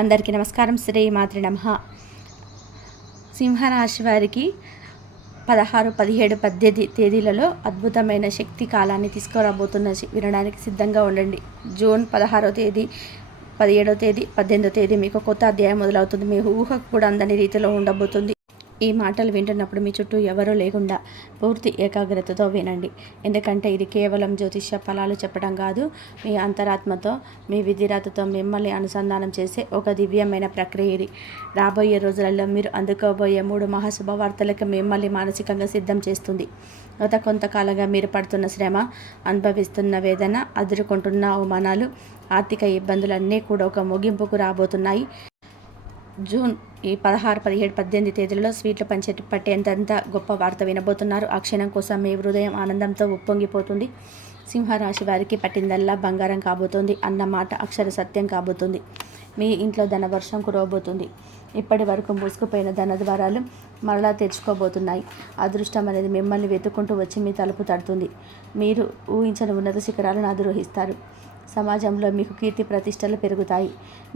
అందరికీ నమస్కారం. శ్రీ మాతృ నమః. సింహరాశి వారికి 16, 17, 18 తేదీలలో అద్భుతమైన శక్తి కాలాన్ని తీసుకురాబోతున్న వినడానికి సిద్ధంగా ఉండండి. జూన్ 16వ తేదీ, 17వ తేదీ, 18వ తేదీ మీకు కొత్త అధ్యాయం మొదలవుతుంది. మీ ఊహకు కూడా అందని రీతిలో ఉండబోతుంది. ఈ మాటలు వింటున్నప్పుడు మీ చుట్టూ ఎవరూ లేకుండా పూర్తి ఏకాగ్రతతో వినండి. ఎందుకంటే ఇది కేవలం జ్యోతిష్య ఫలాలు చెప్పడం కాదు, మీ అంతరాత్మతో, మీ విధిరాతతో మిమ్మల్ని అనుసంధానం చేసే ఒక దివ్యమైన ప్రక్రియ. ఇది రాబోయే రోజులలో మీరు అందుకోబోయే 3 మహాశుభవార్తలకు మిమ్మల్ని మానసికంగా సిద్ధం చేస్తుంది. గత కొంతకాలంగా మీరు పడుతున్న శ్రమ, అనుభవిస్తున్న వేదన, అదురుకుంటున్న అవమానాలు, ఆర్థిక ఇబ్బందులన్నీ కూడా ఒక ముగింపుకు రాబోతున్నాయి. జూన్ ఈ 16, 17, 18 తేదీలలో స్వీట్లు పట్టేంతంత గొప్ప వార్త వినబోతున్నారు. ఆ క్షణం కోసం మీ హృదయం ఆనందంతో ఉప్పొంగిపోతుంది. సింహరాశి వారికి పట్టిందల్లా బంగారం కాబోతుంది అన్న మాట అక్షర సత్యం కాబోతుంది. మీ ఇంట్లో ధనవర్షం కురవబోతుంది. ఇప్పటి వరకు మూసుకుపోయిన ధన ద్వారాలు మరలా తెరుచుకోబోతున్నాయి. అదృష్టం అనేది మిమ్మల్ని వెతుక్కుంటూ వచ్చి మీ తలుపు తడుతుంది. మీరు ఊహించని ఉన్నత శిఖరాలను అధిరోహిస్తారు. సమాజంలో మీకు కీర్తి ప్రతిష్టలు పెరుగుతాయి.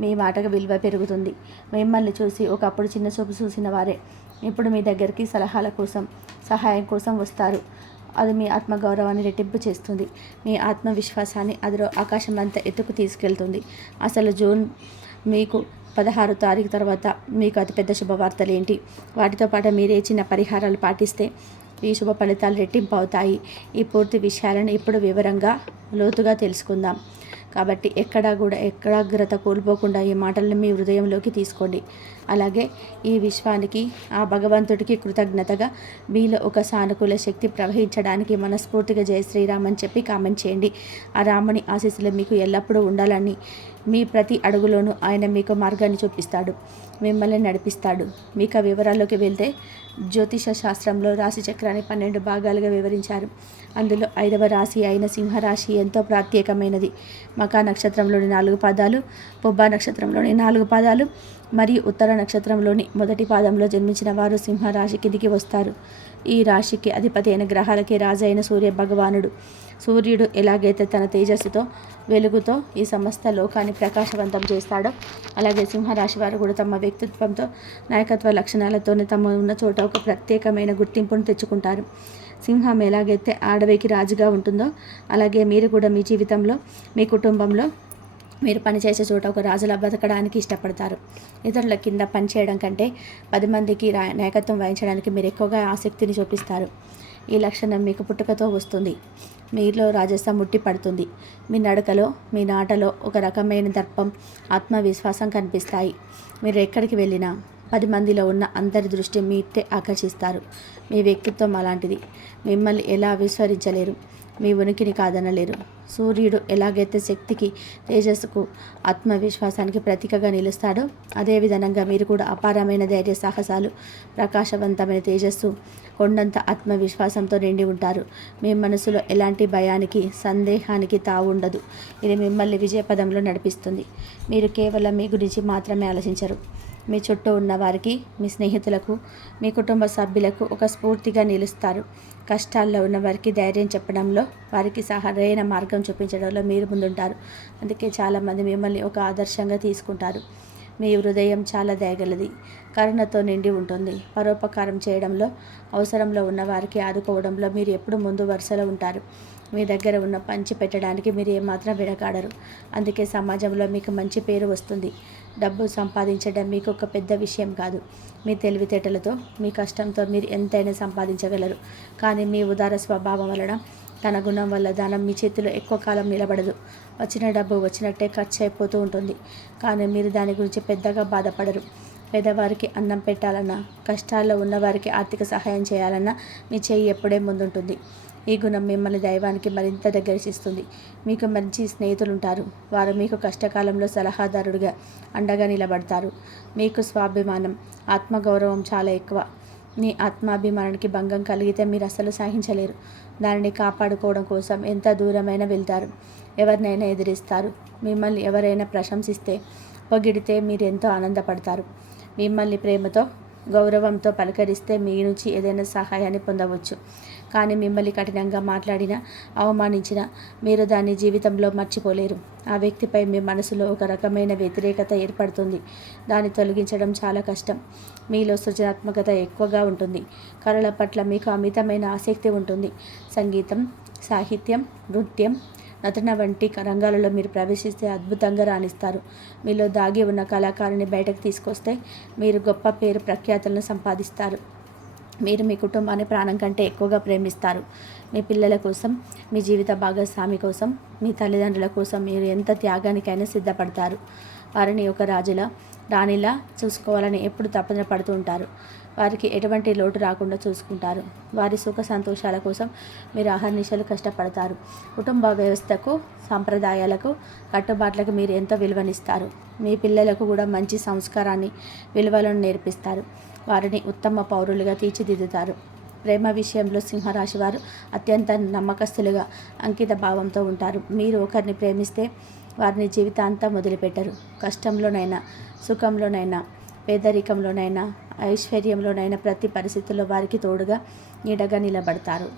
మీ మాటకు విలువ పెరుగుతుంది. మిమ్మల్ని చూసి ఒకప్పుడు చిన్న చూపు చూసిన వారే ఇప్పుడు మీ దగ్గరికి సలహాల కోసం, సహాయం కోసం వస్తారు. అది మీ ఆత్మగౌరవాన్ని రెట్టింపు చేస్తుంది. మీ ఆత్మవిశ్వాసాన్ని ఆకాశం అంతా ఎత్తుకు తీసుకెళ్తుంది. అసలు జూన్ మీకు 16వ తారీఖు తర్వాత మీకు అతిపెద్ద శుభవార్తలు ఏంటి, వాటితో పాటు మీరే చిన్న పరిహారాలు పాటిస్తే ఈ శుభ ఫలితాలు రెట్టింపు అవుతాయి. ఈ పూర్తి విషయాలను ఇప్పుడు వివరంగా లోతుగా తెలుసుకుందాం. కాబట్టి ఏకాగ్రత కోల్పోకుండా ఈ మాటలను మీ హృదయంలోకి తీసుకోండి. అలాగే ఈ విశ్వానికి, ఆ భగవంతుడికి కృతజ్ఞతగా మీలో ఒక సానుకూల శక్తి ప్రవహించడానికి మనస్ఫూర్తిగా జయ శ్రీరామ్ అని చెప్పి కామెంట్ చేయండి. ఆ రాముని ఆశీస్సులు మీకు ఎల్లప్పుడూ ఉండాలని. మీ ప్రతి అడుగులోనూ ఆయన మీకు మార్గాన్ని చూపిస్తాడు, మిమ్మల్ని నడిపిస్తాడు. మీకు ఆ వివరాల్లోకి వెళ్తే జ్యోతిష శాస్త్రంలో రాశి చక్రాన్ని 12 భాగాలుగా వివరించారు. అందులో 5వ రాశి అయిన సింహరాశి ఎంతో ప్రత్యేకమైనది. మకా నక్షత్రంలోని 4 పాదాలు, పుబ్బా నక్షత్రంలోని 4 పాదాలు మరియు ఉత్తర నక్షత్రంలోని మొదటి పాదంలో జన్మించిన వారు సింహరాశి కిందికి వస్తారు. ఈ రాశికి అధిపతి అయిన గ్రహాలకి రాజు అయిన సూర్య భగవానుడు. సూర్యుడు ఎలాగైతే తన తేజస్సుతో, వెలుగుతో ఈ సమస్త లోకాన్ని ప్రకాశవంతం చేస్తాడో, అలాగే సింహరాశి వారు కూడా తమ వ్యక్తిత్వంతో, నాయకత్వ లక్షణాలతోనే తమ ఉన్న చోట ఒక ప్రత్యేకమైన గుర్తింపును తెచ్చుకుంటారు. సింహం ఎలాగైతే అడవికి రాజుగా ఉంటుందో, అలాగే మీరు కూడా మీ జీవితంలో, మీ కుటుంబంలో మీరు పనిచేసే చోట ఒక రాజులా బతకడానికి ఇష్టపడతారు. ఇతరుల కింద పనిచేయడం కంటే 10 మందికి నాయకత్వం వహించడానికి మీరు ఎక్కువగా ఆసక్తిని చూపిస్తారు. ఈ లక్షణం మీకు పుట్టుకతో వస్తుంది. మీలో రాజసం ముట్టి పడుతుంది. మీ నడకలో, మీ నాటలో ఒక రకమైన దర్పం, ఆత్మవిశ్వాసం కనిపిస్తాయి. మీరు ఎక్కడికి వెళ్ళినా 10 మందిలో ఉన్న అందరి దృష్టి మీటే ఆకర్షిస్తారు. మీ వ్యక్తిత్వం అలాంటిది. మిమ్మల్ని ఎలా విస్మరించలేరు, మీ ఉనికిని కాదనలేరు. సూర్యుడు ఎలాగైతే శక్తికి, తేజస్సుకు, ఆత్మవిశ్వాసానికి ప్రతీకగా నిలుస్తాడో, అదేవిధంగా మీరు కూడా అపారమైన ధైర్య సాహసాలు, ప్రకాశవంతమైన తేజస్సు, కొండంత ఆత్మవిశ్వాసంతో నిండి ఉంటారు. మీ మనసులో ఎలాంటి భయానికి, సందేహానికి తావు ఉండదు. ఇది మిమ్మల్ని విజయపదంలో నడిపిస్తుంది. మీరు కేవలం మీ గురించి మాత్రమే ఆలోచించరు. మీ చుట్టూ ఉన్న వారికి, మీ స్నేహితులకు, మీ కుటుంబ సభ్యులకు ఒక స్ఫూర్తిగా నిలుస్తారు. కష్టాల్లో ఉన్న వారికి ధైర్యం చెప్పడంలో, వారికి సరైన మార్గం చూపించడంలో మీరు ముందుంటారు. అందుకే చాలామంది మిమ్మల్ని ఒక ఆదర్శంగా తీసుకుంటారు. మీ హృదయం చాలా దయగలది, కరుణతో నిండి ఉంటుంది. పరోపకారం చేయడంలో, అవసరంలో ఉన్న వారికి ఆదుకోవడంలో మీరు ఎప్పుడు ముందు వరుసలో ఉంటారు. మీ దగ్గర ఉన్న పంచి పెట్టడానికి మీరు ఏమాత్రం వెనకాడరు. అందుకే సమాజంలో మీకు మంచి పేరు వస్తుంది. డబ్బు సంపాదించడం మీకు ఒక పెద్ద విషయం కాదు. మీ తెలివితేటలతో, మీ కష్టంతో మీరు ఎంతైనా సంపాదించగలరు. కానీ మీ ఉదార స్వభావం వలన, తన గుణం వల్ల ధనం మీ చేతిలో ఎక్కువ కాలం నిలబడదు. వచ్చిన డబ్బు వచ్చినట్టే ఖర్చు అయిపోతూ ఉంటుంది. కానీ మీరు దాని గురించి పెద్దగా బాధపడరు. పేదవారికి అన్నం పెట్టాలన్నా, కష్టాల్లో ఉన్నవారికి ఆర్థిక సహాయం చేయాలన్నా మీ చేయి ఎప్పుడే ముందుంటుంది. ఈ గుణం మిమ్మల్ని దైవానికి మరింత దగ్గర చేస్తుంది. మీకు మంచి స్నేహితులు ఉంటారు. వారు మీకు కష్టకాలంలో సలహాదారుడిగా, అండగా నిలబడతారు. మీకు స్వాభిమానం, ఆత్మగౌరవం చాలా ఎక్కువ. మీ ఆత్మాభిమానానికి భంగం కలిగితే మీరు అస్సలు సహించలేరు. దానిని కాపాడుకోవడం కోసం ఎంత దూరమైనా వెళ్తారు. ఎవరినైనా ఎదిరిస్తారు. మిమ్మల్ని ఎవరైనా ప్రశంసిస్తే, పొగిడితే మీరు ఎంతో ఆనందపడతారు. మిమ్మల్ని ప్రేమతో, గౌరవంతో పలకరిస్తే మీ నుంచి ఏదైనా సహాయాన్ని పొందవచ్చు. కానీ మిమ్మల్ని కఠినంగా మాట్లాడినా, అవమానించినా మీరు దాన్ని జీవితంలో మర్చిపోలేరు. ఆ వ్యక్తిపై మీ మనసులో ఒక రకమైన వ్యతిరేకత ఏర్పడుతుంది. దాన్ని తొలగించడం చాలా కష్టం. మీలో సృజనాత్మకత ఎక్కువగా ఉంటుంది. కళల పట్ల మీకు అమితమైన ఆసక్తి ఉంటుంది. సంగీతం, సాహిత్యం, నృత్యం, నటన వంటి రంగాలలో మీరు ప్రవేశిస్తే అద్భుతంగా రాణిస్తారు. మీలో దాగి ఉన్న కళాకారుని బయటకు తీసుకొస్తే మీరు గొప్ప పేరు ప్రఖ్యాతులను సంపాదిస్తారు. మీరు మీ కుటుంబాన్ని ప్రాణం కంటే ఎక్కువగా ప్రేమిస్తారు. మీ పిల్లల కోసం, మీ జీవిత భాగస్వామి కోసం, మీ తల్లిదండ్రుల కోసం మీరు ఎంత త్యాగానికైనా సిద్ధపడతారు. వారిని ఒక రాజులా, రాణిలా చూసుకోవాలని ఎప్పుడు తపన పడుతూ ఉంటారు. వారికి ఎటువంటి లోటు రాకుండా చూసుకుంటారు. వారి సుఖ సంతోషాల కోసం మీరు అహర్నిశలు కష్టపడతారు. కుటుంబ వ్యవస్థకు, సాంప్రదాయాలకు, కట్టుబాట్లకు మీరు ఎంతో విలువనిస్తారు. మీ పిల్లలకు కూడా మంచి సంస్కారాన్ని, విలువలను నేర్పిస్తారు. వారిని ఉత్తమ పౌరులుగా తీర్చిదిద్దుతారు. ప్రేమ విషయంలో సింహరాశి వారు అత్యంత నమ్మకస్తులుగా, అంకిత భావంతో ఉంటారు. మీరు ఒకరిని ప్రేమిస్తే వారిని జీవితాంతం వదిలిపెట్టరు. కష్టంలోనైనా, సుఖంలోనైనా, పేదరికంలోనైనా, ఐశ్వర్యంలోనైనా ప్రతి పరిస్థితుల్లో వారికి తోడుగా, నీడగా నిలబడతారు.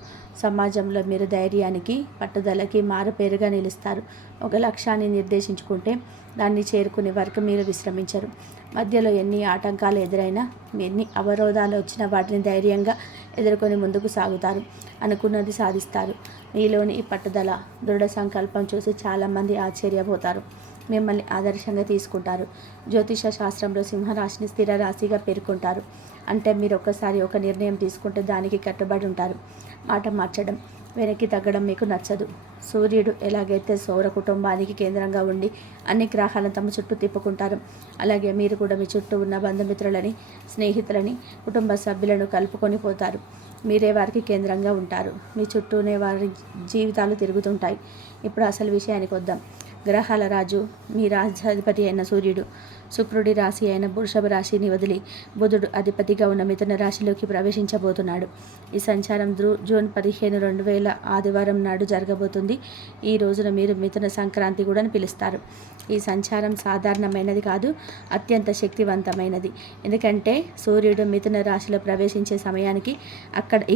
సమాజంలో మీరు ధైర్యానికి, పట్టుదలకి మారుపేరుగా నిలుస్తారు. ఒక లక్ష్యాన్ని నిర్దేశించుకుంటే దాన్ని చేరుకునే వరకు మీరు విశ్రమించరు. మధ్యలో ఎన్ని ఆటంకాలు ఎదురైనా, ఎన్ని అవరోధాలు వచ్చినా వాటిని ధైర్యంగా ఎదుర్కొని ముందుకు సాగుతారు. అనుకున్నది సాధిస్తారు. మీలోని ఈ పట్టుదల, దృఢ సంకల్పం చూసి చాలామంది ఆశ్చర్యపోతారు. మిమ్మల్ని ఆదర్శంగా తీసుకుంటారు. జ్యోతిష శాస్త్రంలో సింహరాశిని స్థిర రాశిగా పేర్కొంటారు. అంటే మీరు ఒక్కసారి ఒక నిర్ణయం తీసుకుంటే దానికి కట్టుబడి ఉంటారు. మాట మార్చడం, వెనక్కి తగ్గడం మీకు నచ్చదు. సూర్యుడు ఎలాగైతే సౌర కుటుంబానికి కేంద్రంగా ఉండి అన్ని గ్రహాలను తమ చుట్టూ తిప్పుకుంటారు, అలాగే మీరు కూడా మీ చుట్టూ ఉన్న బంధుమిత్రులని, స్నేహితులని, కుటుంబ సభ్యులను కలుపుకొని పోతారు. మీరే వారికి కేంద్రంగా ఉంటారు. మీ చుట్టూనే వారి జీవితాలు తిరుగుతుంటాయి. ఇప్పుడు అసలు విషయానికి వద్దాం. గ్రహాల రాజు, మీ రాజ్యాధిపతి అయిన సూర్యుడు శుక్రుడి రాశి అయిన వృషభ రాశిని వదిలి బుధుడు అధిపతిగా ఉన్న మిథున రాశిలోకి ప్రవేశించబోతున్నాడు. ఈ సంచారం జూన్ 15, 2000 ఆదివారం నాడు జరగబోతుంది. ఈ రోజున మీరు మిథున సంక్రాంతి కూడా పిలుస్తారు. ఈ సంచారం సాధారణమైనది కాదు, అత్యంత శక్తివంతమైనది. ఎందుకంటే సూర్యుడు మిథున రాశిలో ప్రవేశించే సమయానికి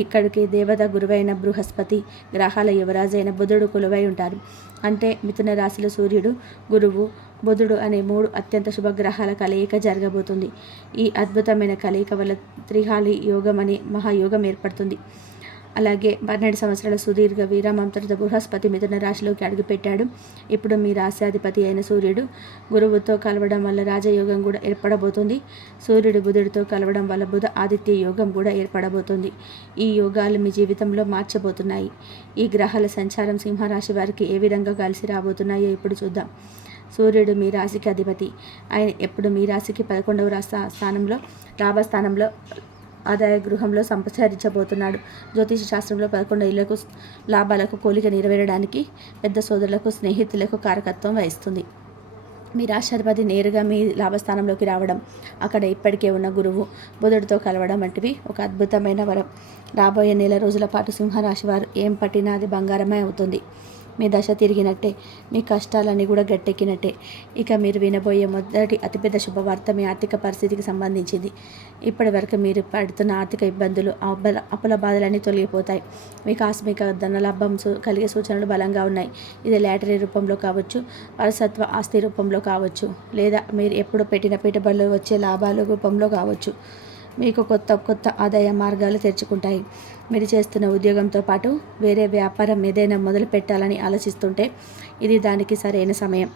ఇక్కడికి దేవత గురువైన బృహస్పతి, గ్రహాల యువరాజు అయిన బుధుడు కొలువై ఉంటారు. అంటే మిథున రాశిలో సూర్యుడు, గురువు, బుధుడు అనే 3 అత్యంత శుభగ్రహాల కలయిక జరగబోతుంది. ఈ అద్భుతమైన కలయిక వల్ల త్రిహాలి యోగం అనే మహాయోగం ఏర్పడుతుంది. అలాగే 12 సంవత్సరాల సుదీర్ఘ విరామం తర్వాత బృహస్పతి మిథున రాశిలోకి అడుగుపెట్టాడు. ఇప్పుడు మీ రాశ్యాధిపతి అయిన సూర్యుడు గురువుతో కలవడం వల్ల రాజయోగం కూడా ఏర్పడబోతుంది. సూర్యుడు బుధుడితో కలవడం వల్ల బుధ ఆదిత్య యోగం కూడా ఏర్పడబోతుంది. ఈ యోగాలు మీ జీవితంలో మార్చబోతున్నాయి. ఈ గ్రహాల సంచారం సింహరాశి వారికి ఏ విధంగా కలిసి రాబోతున్నాయో ఇప్పుడు చూద్దాం. సూర్యుడు మీ రాశికి అధిపతి. ఆయన ఎప్పుడు మీ రాశికి 11వ స్థానంలో, లాభస్థానంలో, ఆదాయ గృహంలో సంచరించబోతున్నాడు. జ్యోతిష శాస్త్రంలో 11 ఇళ్లకు, లాభాలకు పోలిక నెరవేరడానికి పెద్ద సోదరులకు, స్నేహితులకు కారకత్వం వహిస్తుంది. మీ రాష్ట్రాధిపతి నేరుగా మీ లాభస్థానంలోకి రావడం, అక్కడ ఇప్పటికే ఉన్న గురువు బుధుడితో కలవడం వంటివి ఒక అద్భుతమైన వరం. రాబోయే నెల రోజుల పాటు సింహరాశి వారు ఏం పట్టినా అది బంగారమే అవుతుంది. మీ దశ తిరిగినట్టే, మీ కష్టాలన్నీ కూడా గట్టెక్కినట్టే. ఇక మీరు వినబోయే మొదటి అతిపెద్ద శుభవార్త మీ ఆర్థిక పరిస్థితికి సంబంధించింది. ఇప్పటి వరకు మీరు పడుతున్న ఆర్థిక ఇబ్బందులు, అప్పుల బాధలన్నీ తొలగిపోతాయి. మీకు ఆస్మిక ధనలాభం కలిగే సూచనలు బలంగా ఉన్నాయి. ఇది లాటరీ రూపంలో కావచ్చు, వారసత్వ ఆస్తి రూపంలో కావచ్చు, లేదా మీరు ఎప్పుడు పెట్టిన పెట్టుబడులు వచ్చే లాభాల రూపంలో కావచ్చు. మీకు కొత్త ఆదాయ మార్గాలు తెరుచుకుంటాయి. మీరు చేస్తున్న ఉద్యోగంతో పాటు వేరే వ్యాపారం ఏదైనా మొదలు పెట్టాలని ఆలోచిస్తుంటే ఇది దానికి సరైన సమయం.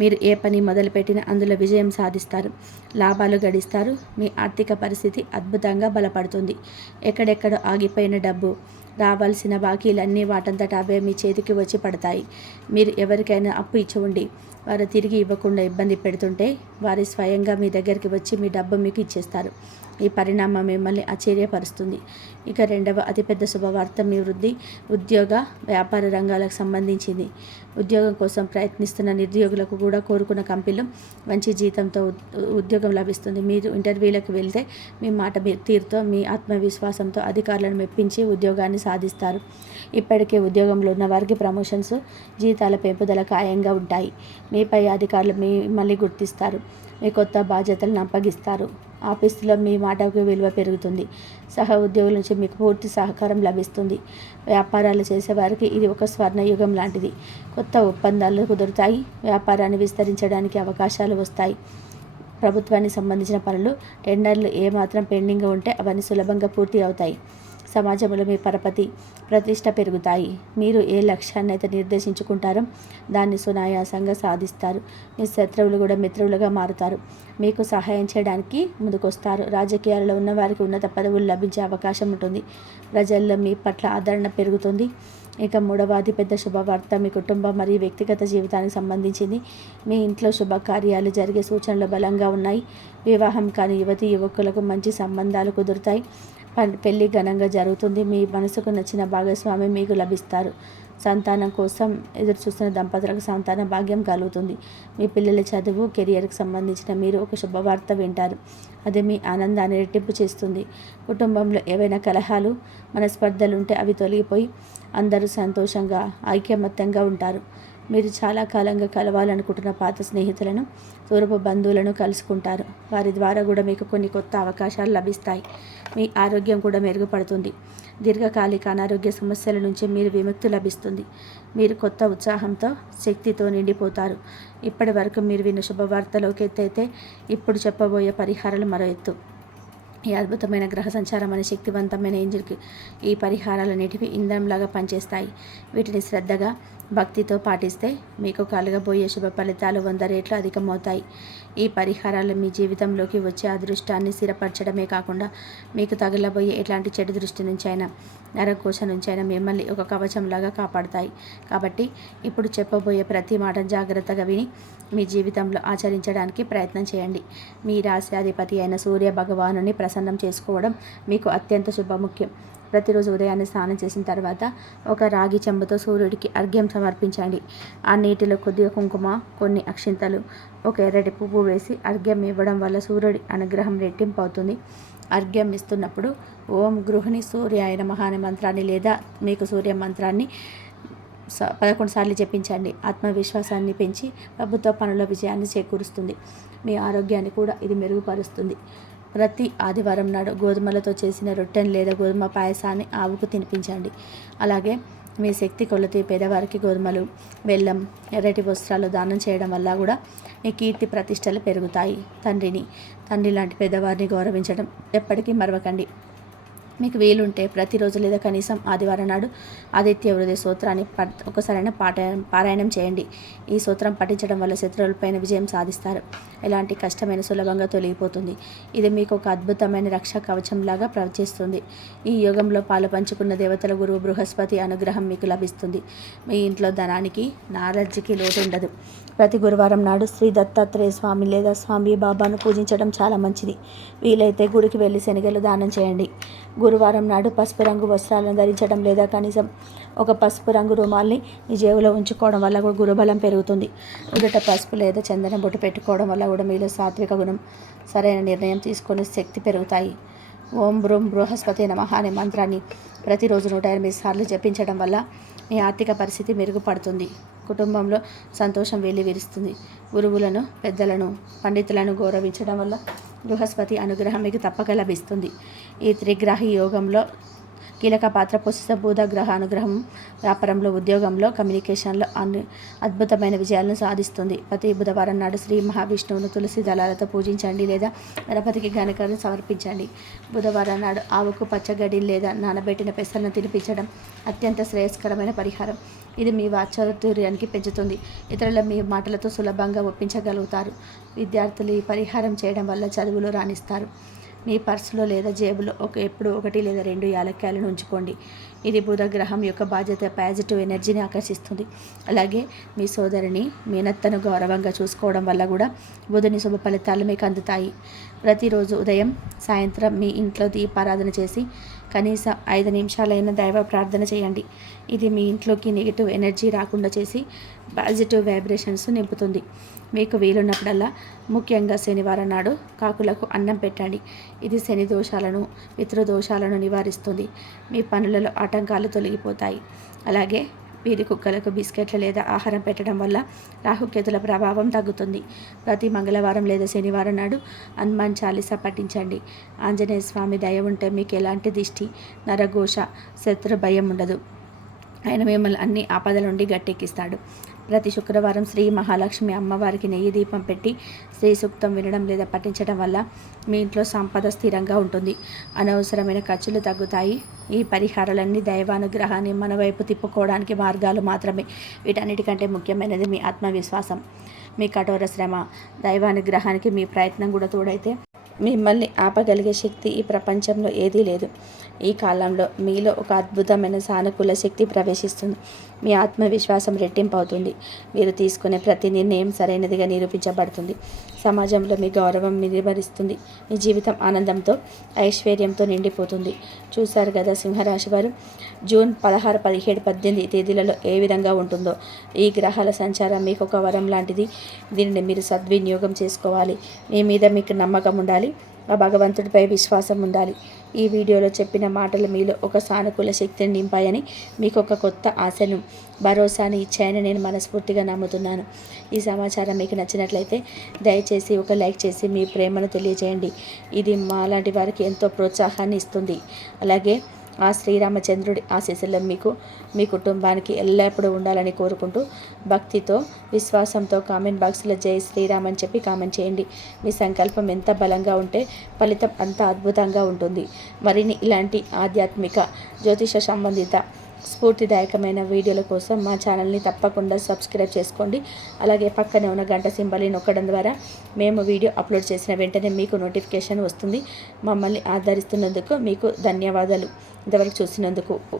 మీరు ఏ పని మొదలుపెట్టినా అందులో విజయం సాధిస్తారు, లాభాలు గడిస్తారు. మీ ఆర్థిక పరిస్థితి అద్భుతంగా బలపడుతుంది. ఎక్కడెక్కడ ఆగిపోయిన డబ్బు, రావాల్సిన బాకీలన్నీ వాటంతట అవే మీ చేతికి వచ్చి పడతాయి. మీరు ఎవరికైనా అప్పు ఇచ్చి ఉండి వారు తిరిగి ఇవ్వకుండా ఇబ్బంది పెడుతుంటే వారు స్వయంగా మీ దగ్గరికి వచ్చి మీ డబ్బు మీకు ఇచ్చేస్తారు. ఈ పరిణామం మిమ్మల్ని ఆశ్చర్యపరుస్తుంది. ఇక రెండవ అతిపెద్ద శుభవార్త మీ ఉద్యోగ, వ్యాపార రంగాలకు సంబంధించింది. ఉద్యోగం కోసం ప్రయత్నిస్తున్న నిరుద్యోగులకు కూడా కోరుకున్న కంపెనీలో మంచి జీతంతో ఉద్యోగం లభిస్తుంది. మీరు ఇంటర్వ్యూలకు వెళ్తే మీ మాట తీరుతో, మీ ఆత్మవిశ్వాసంతో అధికారులను మెప్పించి ఉద్యోగాన్ని సాధిస్తారు. ఇప్పటికే ఉద్యోగంలో ఉన్న వారికి ప్రమోషన్స్, జీతాల పెంపుదల ఖాయంగా ఉంటాయి. మీపై అధికారులు మిమ్మల్ని గుర్తిస్తారు. మీ కొత్త బాధ్యతలను అప్పగిస్తారు. ఆఫీసులో మీ మాటకు విలువ పెరుగుతుంది. సహ ఉద్యోగుల నుంచి మీకు పూర్తి సహకారం లభిస్తుంది. వ్యాపారాలు చేసేవారికి ఇది ఒక స్వర్ణయుగం లాంటిది. కొత్త ఒప్పందాలు కుదురుతాయి. వ్యాపారాన్ని విస్తరించడానికి అవకాశాలు వస్తాయి. ప్రభుత్వానికి సంబంధించిన పనులు, టెండర్లు ఏమాత్రం పెండింగ్ ఉంటే అవన్నీ సులభంగా పూర్తి అవుతాయి. సమాజంలో మీ పరపతి, ప్రతిష్ట పెరుగుతాయి. మీరు ఏ లక్ష్యాన్ని అయితే నిర్దేశించుకుంటారో దాన్ని సునాయాసంగా సాధిస్తారు. మీ శత్రువులు కూడా మిత్రులుగా మారుతారు. మీకు సహాయం చేయడానికి ముందుకొస్తారు. రాజకీయాల్లో ఉన్న వారికి ఉన్నత పదవులు లభించే అవకాశం ఉంటుంది. ప్రజల్లో మీ పట్ల ఆదరణ పెరుగుతుంది. ఇక మూడవ అతిపెద్ద శుభవార్త మీ కుటుంబం మరియు వ్యక్తిగత జీవితానికి సంబంధించింది. మీ ఇంట్లో శుభకార్యాలు జరిగే సూచనలు బలంగా ఉన్నాయి. వివాహం కాని యువతి యువకులకు మంచి సంబంధాలు కుదురుతాయి. పెళ్లి ఘనంగా జరుగుతుంది. మీ మనసుకు నచ్చిన భాగస్వామి మీకు లభిస్తారు. సంతానం కోసం ఎదురు చూస్తున్న దంపతులకు సంతాన భాగ్యం కలుగుతుంది. మీ పిల్లల చదువు, కెరియర్కి సంబంధించిన మీరు ఒక శుభవార్త వింటారు. అది మీ ఆనందాన్ని రెట్టింపు చేస్తుంది. కుటుంబంలో ఏవైనా కలహాలు, మనస్పర్ధలు ఉంటే అవి తొలగిపోయి అందరూ సంతోషంగా, ఐకమత్యంగా ఉంటారు. మీరు చాలా కాలంగా కలవాలనుకుంటున్న పాత స్నేహితులను, దూరపు బంధువులను కలుసుకుంటారు. వారి ద్వారా కూడా మీకు కొన్ని కొత్త అవకాశాలు లభిస్తాయి. మీ ఆరోగ్యం కూడా మెరుగుపడుతుంది. దీర్ఘకాలిక అనారోగ్య సమస్యల నుంచి మీరు విముక్తి లభిస్తుంది. మీరు కొత్త ఉత్సాహంతో, శక్తితో నిండిపోతారు. ఇప్పటి వరకు మీరు విన్న శుభవార్తలోకి ఎత్తైతే ఇప్పుడు చెప్పబోయే పరిహారాలు మరో ఎత్తు. ఈ అద్భుతమైన గ్రహ సంచారం అనే శక్తివంతమైన ఇంజిన్కి ఈ పరిహారాలన్నిటివి ఇంధనంలాగా పనిచేస్తాయి. వీటిని శ్రద్ధగా, భక్తితో పాటిస్తే మీకు కలగబోయే శుభ ఫలితాలు 100 రెట్లు అధికమవుతాయి. ఈ పరిహారాలు మీ జీవితంలోకి వచ్చే అదృష్టాన్ని స్థిరపరచడమే కాకుండా మీకు తగలబోయే ఎట్లాంటి చెడు దృష్టి నుంచైనా, నరకోశ నుంచైనా మిమ్మల్ని ఒక కవచంలాగా కాపాడుతాయి. కాబట్టి ఇప్పుడు చెప్పబోయే ప్రతి మాట జాగ్రత్తగా విని మీ జీవితంలో ఆచరించడానికి ప్రయత్నం చేయండి. మీ రాశ్యాధిపతి అయిన సూర్య భగవానుని ప్రసన్నం చేసుకోవడం మీకు అత్యంత శుభముఖ్యం. ప్రతిరోజు ఉదయాన్నే స్నానం చేసిన తర్వాత ఒక రాగి చెంబుతో సూర్యుడికి అర్ఘ్యం సమర్పించండి. ఆ నీటిలో కొద్దిగా కుంకుమ, కొన్ని అక్షింతలు, ఒక ఎర్రటి పువ్వు వేసి అర్ఘ్యం ఇవ్వడం వల్ల సూర్యుడి అనుగ్రహం రెట్టింపు అవుతుంది. అర్ఘ్యం ఇస్తున్నప్పుడు ఓం గృహిణి సూర్యాయ నమః అనే మంత్రాన్ని లేదా మీకు సూర్య మంత్రాన్ని 11 సార్లు జపించండి. ఆత్మవిశ్వాసాన్ని పెంచి ప్రభుత్వ పనుల విజయాన్ని చేకూరుస్తుంది. మీ ఆరోగ్యాన్ని కూడా ఇది మెరుగుపరుస్తుంది. ప్రతి ఆదివారం నాడు గోధుమలతో చేసిన రొట్టెను లేదా గోధుమ పాయసాన్ని ఆవుకు తినిపించండి. అలాగే మీ శక్తి కొలది పేదవారికి గోధుమలు, బెల్లం, ఎర్రటి వస్త్రాలు దానం చేయడం వల్ల కూడా మీ కీర్తి ప్రతిష్టలు పెరుగుతాయి. తండ్రి లాంటి పెద్దవారిని గౌరవించడం ఎప్పటికీ మరవకండి. మీకు వీలుంటే ప్రతిరోజు లేదా కనీసం ఆదివారం నాడు ఆదిత్య హృదయ స్తోత్రాన్ని ఒకసారైనా పారాయణం చేయండి. ఈ స్తోత్రం పఠించడం వల్ల శత్రువులపైన విజయం సాధిస్తారు. ఎలాంటి కష్టమైన సులభంగా తొలగిపోతుంది. ఇది మీకు ఒక అద్భుతమైన రక్షా కవచంలాగా ప్రవచిస్తుంది. ఈ యోగంలో పాలు పంచుకున్న దేవతల గురువు బృహస్పతి అనుగ్రహం మీకు లభిస్తుంది. మీ ఇంట్లో ధనానికి, నాలెడ్జ్కి లోటు ఉండదు. ప్రతి గురువారం నాడు శ్రీ దత్తాత్రేయ స్వామి లేదా స్వామి బాబాను పూజించడం చాలా మంచిది. వీలైతే గుడికి వెళ్ళి శనగలు దానం చేయండి. గురువారం నాడు పసుపు రంగు వస్త్రాలను ధరించడం లేదా కనీసం ఒక పసుపు రంగు రుమాల్ని మీ జేబులో ఉంచుకోవడం వల్ల కూడా గురుబలం పెరుగుతుంది. ఉదట పసుపు లేదా చందనం బొట్టు పెట్టుకోవడం వల్ల కూడా మీలో సాత్విక గుణం, సరైన నిర్ణయం తీసుకునే శక్తి పెరుగుతాయి. ఓం బ్రూం బృహస్పతి నమః అనే మంత్రాన్ని ప్రతిరోజు 108 సార్లు జపించడం వల్ల మీ ఆర్థిక పరిస్థితి మెరుగుపడుతుంది. కుటుంబంలో సంతోషం వెల్లివిరుస్తుంది. గురువులను, పెద్దలను, పండితులను గౌరవించడం వల్ల బృహస్పతి అనుగ్రహం మీకు తప్పక లభిస్తుంది. ఈ త్రిగ్రాహి యోగంలో కీలక పాత్ర పోషిస్తే బుధ గ్రహ అనుగ్రహం వ్యాపారంలో, ఉద్యోగంలో, కమ్యూనికేషన్లో అద్భుతమైన విజయాలను సాధిస్తుంది. ప్రతి బుధవారం నాడు శ్రీ మహావిష్ణువును తులసి దళాలతో పూజించండి లేదా గణపతికి ఘనకాలను సమర్పించండి. బుధవారం నాడు ఆవుకు పచ్చగడ్డి లేదా నానబెట్టిన పెసలను తినిపించడం అత్యంత శ్రేయస్కరమైన పరిహారం. ఇది మీ వాక్చాతుర్యానికి పెంచుతుంది. ఇతరుల మీ మాటలతో సులభంగా ఒప్పించగలుగుతారు. విద్యార్థులు ఈ పరిహారం చేయడం వల్ల చదువులో రాణిస్తారు. మీ పర్సులో లేదా జేబులో ఎప్పుడు 1 లేదా 2 యాలక్కాయలను ఉంచుకోండి. ఇది బుధ గ్రహం యొక్క బాధ్యత, పాజిటివ్ ఎనర్జీని ఆకర్షిస్తుంది. అలాగే మీ సోదరిని, మీనత్తను గౌరవంగా చూసుకోవడం వల్ల కూడా బుధుని శుభ ఫలితాలు మీకు అందుతాయి. ప్రతిరోజు ఉదయం, సాయంత్రం మీ ఇంట్లో దీపారాధన చేసి కనీసం 5 నిమిషాలైన దైవ ప్రార్థన చేయండి. ఇది మీ ఇంట్లోకి నెగిటివ్ ఎనర్జీ రాకుండా చేసి పాజిటివ్ వైబ్రేషన్స్ నింపుతుంది. మీకు వీలున్నప్పుడల్లా, ముఖ్యంగా శనివారం నాడు కాకులకు అన్నం పెట్టండి. ఇది శని దోషాలను, పితృదోషాలను నివారిస్తుంది. మీ పనులలో ఆటంకాలు తొలగిపోతాయి. అలాగే వీధి కుక్కలకు బిస్కెట్లు లేదా ఆహారం పెట్టడం వల్ల రాహుకేతుల ప్రభావం తగ్గుతుంది. ప్రతి మంగళవారం లేదా శనివారం నాడు హనుమాన్ చాలీసా పఠించండి. ఆంజనేయ స్వామి దయ ఉంటే మీకు ఎలాంటి దిష్టి, నరఘోష, శత్రు భయం ఉండదు. ఆయన మిమ్మల్ని అన్ని ఆపదల నుండి గట్టెక్కిస్తాడు. ప్రతి శుక్రవారం శ్రీ మహాలక్ష్మి అమ్మవారికి నెయ్యి దీపం పెట్టి శ్రీ సూక్తం వినడం లేదా పఠించడం వల్ల మీ ఇంట్లో సంపద స్థిరంగా ఉంటుంది. అనవసరమైన ఖర్చులు తగ్గుతాయి. ఈ పరిహారాలన్నీ దైవానుగ్రహాన్ని మన వైపు తిప్పుకోవడానికి మార్గాలు మాత్రమే. వీటన్నిటికంటే ముఖ్యమైనది మీ ఆత్మవిశ్వాసం, మీ కఠోర శ్రమ. దైవానుగ్రహానికి మీ ప్రయత్నం కూడా తోడైతే మిమ్మల్ని ఆపగలిగే శక్తి ఈ ప్రపంచంలో ఏదీ లేదు. ఈ కాలంలో మీలో ఒక అద్భుతమైన సానుకూల శక్తి ప్రవేశిస్తుంది. మీ ఆత్మవిశ్వాసం రెట్టింపు అవుతుంది. మీరు తీసుకునే ప్రతి నిర్ణయం సరైనదిగా నిరూపించబడుతుంది. సమాజంలో మీ గౌరవం నిర్వహిస్తుంది. మీ జీవితం ఆనందంతో, ఐశ్వర్యంతో నిండిపోతుంది. చూశారు కదా సింహరాశి వారు, జూన్ 16, 17, 18 తేదీలలో ఏ విధంగా ఉంటుందో. ఈ గ్రహాల సంచారం మీకు ఒక వరం లాంటిది. దీనిని మీరు సద్వినియోగం చేసుకోవాలి. మీ మీద మీకు నమ్మకం ఉండాలి. ఆ భగవంతుడిపై విశ్వాసం ఉండాలి. ఈ వీడియోలో చెప్పిన మాటలు మీలో ఒక సానుకూల శక్తిని నింపాయని, మీకు ఒక కొత్త ఆశను, భరోసాని ఇచ్చాయని నేను మనస్ఫూర్తిగా నమ్ముతున్నాను. ఈ సమాచారం మీకు నచ్చినట్లయితే దయచేసి ఒక లైక్ చేసి మీ ప్రేమను తెలియజేయండి. ఇది మాలాంటి వారికి ఎంతో ప్రోత్సాహాన్ని ఇస్తుంది. అలాగే ఆ శ్రీరామచంద్రుడి ఆశీస్సులు మీకు, మీ కుటుంబానికి ఎల్లప్పుడూ ఉండాలని కోరుకుంటూ, భక్తితో, విశ్వాసంతో కామెంట్ బాక్స్లో జై శ్రీరామ్ అని చెప్పి కామెంట్ చేయండి. మీ సంకల్పం ఎంత బలంగా ఉంటే ఫలితం అంత అద్భుతంగా ఉంటుంది. మరిన్ని ఇలాంటి ఆధ్యాత్మిక, జ్యోతిష సంబంధిత స్ఫూర్తిదాయకమైన వీడియోల కోసం మా ఛానల్ని తప్పకుండా సబ్స్క్రైబ్ చేసుకోండి. అలాగే పక్కనే ఉన్న గంట సింబల్ని నొక్కడం ద్వారా మేము వీడియో అప్లోడ్ చేసిన వెంటనే మీకు నోటిఫికేషన్ వస్తుంది. మమ్మల్ని ఆదరిస్తున్నందుకు మీకు ధన్యవాదాలు. ఇంతవరకు చూసినందుకు.